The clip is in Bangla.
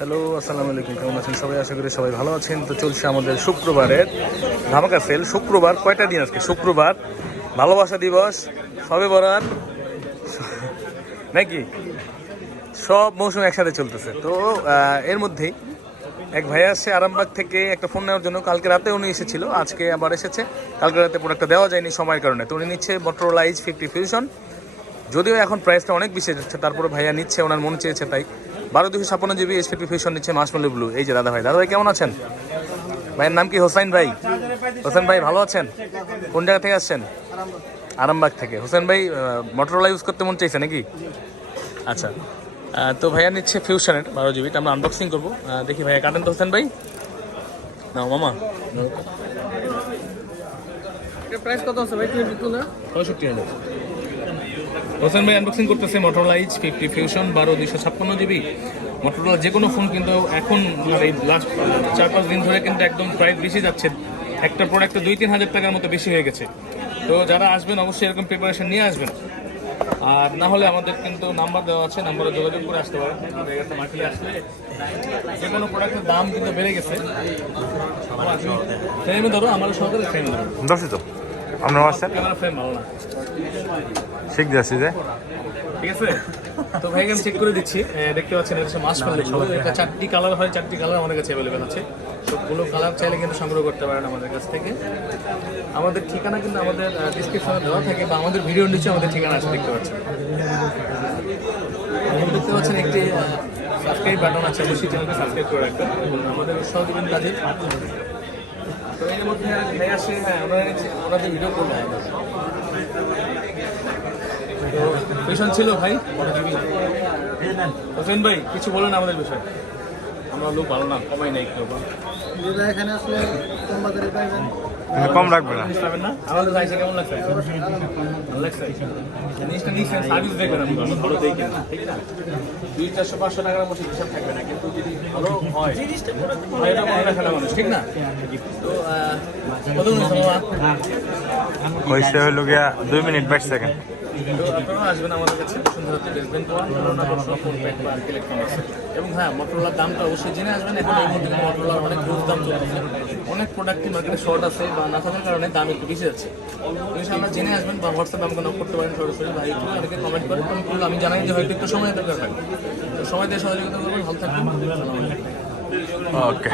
হ্যালো, আসসালামু আলাইকুম। কেমন আছেন সবাই? আশা করি সবাই ভালো আছেন। তো চলছে আমাদের শুক্রবারের ধামাকা সেল। শুক্রবার কয়টা দিন আজকে? শুক্রবার, ভালোবাসা দিবস, সবে বরাত নাকি সব মৌসুম একসাথে চলতেছে। তো এর মধ্যেই এক ভাইয়া আসছে আরামবাগ থেকে একটা ফোন নেওয়ার জন্য। কালকে রাতে উনি এসেছিল, আজকে আবার এসেছে। কালকে রাতে প্রোডাক্টটা দেওয়া যায়নি সময়ের কারণে। তো উনি নিচ্ছে মটোরোলা H50 ফিউশন। যদিও এখন প্রাইসটা অনেক বেশি যাচ্ছে, তারপরে ভাইয়া নিচ্ছে, ওনার মন চেয়েছে তাই। 12/256 GB H50 ফিউশন নিচ্ছে মার্শমেলো ব্লু। এই যে দাদা ভাই কেমন আছেন? ভাইয়ের নাম কি? হোসেন ভাই। হোসেন ভাই ভালো আছেন? কোন জায়গা থেকে আসছেন? আরামবাগ থেকে। হোসেন ভাই মটোরোলা ইউজ করতে মন চাইছে নাকি? আচ্ছা, তো ভাইয়া নিচ্ছে ফিউশনের 12 GB। আমরা আনবক্সিং করবো। দেখি ভাইয়া কাটেন তো হোসেন ভাই। না মামা, প্রাইস কত আছে ভাই? 65,000। হোসেন ভাই আনবক্সিং করতেছে Motorola H50 fusion 12/256 GB। Motorola যে কোনো ফোন কিন্তু এখন এই লাস্ট 4-5 দিন ধরে কিন্তু একদম প্রাইস বেশি যাচ্ছে। একটা প্রোডাক্টে 2-3 হাজার টাকার মতো বেশি হয়ে গেছে। তো যারা আসবেন অবশ্যই এরকম প্রিপারেশন নিয়ে আসবেন। আর না হলে আমাদের কিন্তু নাম্বার দেওয়া আছে, নাম্বারে যোগাযোগ করে আসতে পারেন। আমাদের কাছে মার্কেটে আসলে যে কোনো প্রোডাক্টের দাম কিন্তু বেড়ে গেছে। ফ্রেমে ধরো, আমার সহকারে ফ্রেম ধরো। দর্শিত আপনার আসছেন ক্যামেরা ফ্রেম ভালো না, শিখ যাচ্ছি যে ঠিক আছে। তো ভাই আমি চেক করে দিচ্ছি। দেখতে পাচ্ছেন এটা মার্শমেলো। এটা 4টি কালার হয়, 4টি কালার আমাদের কাছে অ্যাভেলেবেল আছে। সবগুলো কালার চাইলে কিন্তু সংগ্রহ করতে পারেন আমাদের কাছ থেকে। আমাদের ঠিকানা কিন্তু আমাদের ডিসক্রিপশনে দেওয়া থাকে, বা আমাদের ভিডিওর নিচে আমাদের ঠিকানা আছে, দেখতে পাচ্ছেন। দেখতে পাচ্ছেন একটি সাবস্ক্রাইব বাটন আছে, অবশ্যই চ্যানেলকে সাবস্ক্রাইব করে রাখবেন এবং আমাদের উৎসাহ দিবেন কাজে। তো এর মধ্যে ভাই আসে, ওরা যে ভিডিও করলো তো পেশন ছিল ভাই। হোসেন ভাই কিছু বলেন আমাদের বিষয়ে। আমরা লোক ভালো না, কমাই নাই একটু। এখানে আসলে কম বাজারে পাইবেন, কম রাখবে না। পাবেন না? আমাদের ভাই কেমন লাগছে? ভালো লাগছে। জিনিসটা নিচ্ছেন, সার্ভিস দেখবেন, আমি ভালো দেখবেন, ঠিক না? 200-400 টাকার মতো হিসাব থাকবে না, কিন্তু যদি ভালো হয় ভাই এটা মনে রাখে না মানুষ, ঠিক না? তো কত মিনিট হয়েছে হইল গিয়া 2 মিনিট 22 সেকেন্ড। তো আপনারা আসবেন আমাদের কাছে, সুন্দর দেখবেন ইলেকট্রনিক্স। এবং হ্যাঁ, মটোরোলার দামটা অবশ্যই জেনে আসবেন। এখন এই মধ্যে মটোরোলার অনেক রোজ দাম চলতেছে, অনেক প্রোডাক্টই মার্কেটে শর্ট আছে বা না থাকার কারণে দাম একটু বেশি যাচ্ছে। ইনশাআল্লাহ জেনে আসবেন, বা হোয়াটসঅ্যাপে আমাকে নক করতে পারেন সরাসরি, বা ইউটিউবে অনেকে কমেন্ট করেন, আমি জানাই যে হয়তো একটু সময় দরকার থাকে। তো সময় দিয়ে সহযোগিতা করবেন। ভালো থাকবেন। ওকে।